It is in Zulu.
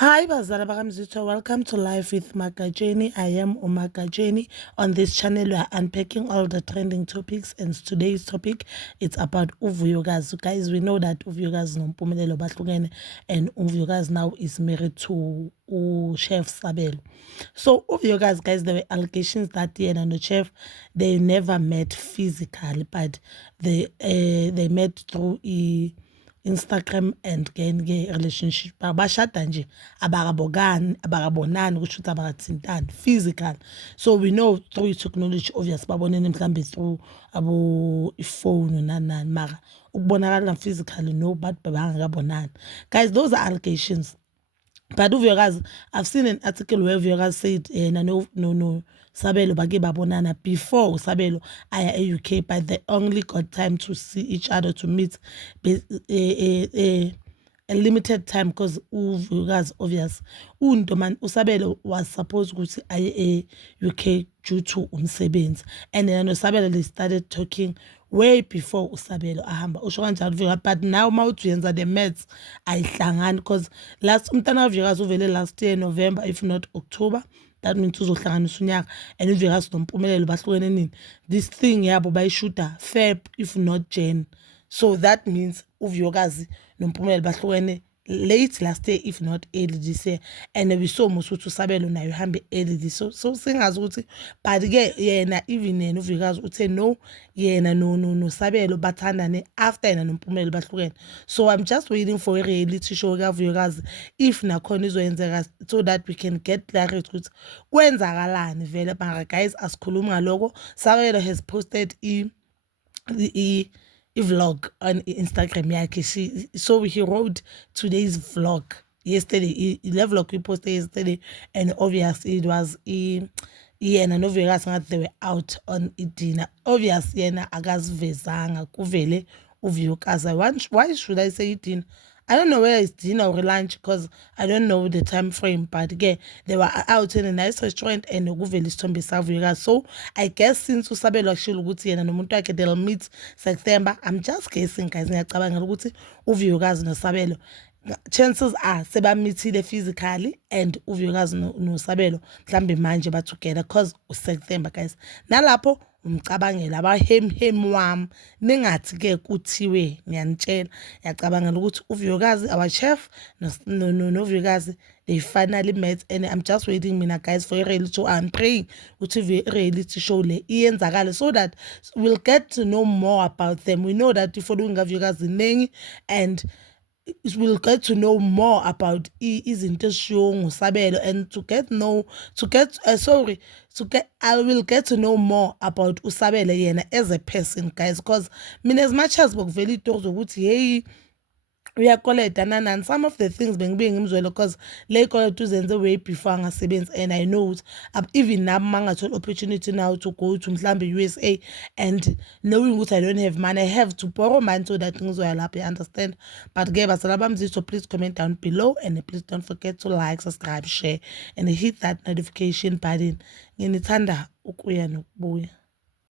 Hi, Bazala Bakamzito. Welcome to Life with Makajeni. I am Umakajeni. On this channel, we are unpacking all the trending topics, and today's topic it's about Uvuyokazi. So guys, we know that Uvuyokazi nompumelelo bahlukene, and Uvuyokazi now is married to Chef Sabelo. So Uvuyokazi, guys, there were allegations that he and the chef they never met physically, but they met through Instagram and ke relationship bashada nje abakabonani kusho ukuthi abakathintani physical. So we know through technology obviously babonene mhlambe through abo ifone nani mara ukubonakala physically no but babangakabonani. Guys, those are allegations. But Uvuyokazi, I've seen an article where Uvuyokazi said, no, Sabelo bake babonana before Sabelo aya UK, but they only got time to see each other to meet a limited time because Uvuyokazi obvious man Sabelo was supposed to aye UK due to umsebenzi, and then Sabelo they started talking way before Sabelo ahamba usho kanjalo Uvuyokazi, but now mawuyenza the maths ayihlangani because last umntana Uvuyokazi uvele last year November if not October. That means uzohlanganisa unyaka, and Uvuyokazi nompumelelo bahlukene nini this thing yabo bayishuta Feb if not Jan. So that means Uvuyokazi nompumelelo bahlukene late last year if not early this year, and we saw ukuthi Sabelo nayo ihambe early this so singazi ukuthi but ke yena even yena Uvuyokazi uthe no yena no Sabelo bathandane after yena nompumelelo bahlukene. So I'm just waiting for a reality show kaVuyokazi if nakhona izoyenzeka so that we can get clarity ukuthi kwenzakalani vele. Mara guys, asikhulumi ngaloko. Sabelo has posted vlog on Instagram yakhe. So he wrote today's vlog yesterday. The vlog we posted yesterday, and obviously it was yena noVuyokazi ngathi they were out on dinner. Obviously yena akazivezanga kuvele Uvuyokazi. Why should I say dinner? I don't know whether it's dinner or lunch because I don't know the time frame, but again, they were out in a nice restaurant and kuvele isithombe saVuyokazi. So I guess since uSabelo ashilo ukuthi yena nomuntu wakhe they'll meet September, I'm just guessing guys, ngiyacabanga ukuthi uVuyokazi noSabelo chances are sebamithile physically, and Uvuyokazi noSabelo mhlambe manje ba together cause uSeptember guys. Nalapho umcabangela abahemhem wami ningathi ke kuthiwe ngiyanitshela ngiyacabangela ukuthi Uvuyokazi our chef noVuyokazi they finally met, and I'm just waiting mina guys for a reality show. I'm praying ukuthi reality show le iyenzakale so that we'll get to know more about them. We know that following Uvuyokazi nengi, and we'll get to know more about izinto ezishiwo nguSabelo, and I will get to know more about uSabelo yena as a person guys, because mina as much as bokuvela itori zokuthi hey uyakoleta nanani, some of the things bengibuye ngimzwela because le koleta uzenze way before angasebenzi, and I know even nami mangathola opportunity now to go to mhlambe USA, and knowing ukuthi I don't have money, I have to borrow money so that ngizoya lapho, you understand. But ke basala bamzito, please comment down below, and please don't forget to like, subscribe, share, and hit that notification button. Nginithanda ukuya nokubuya.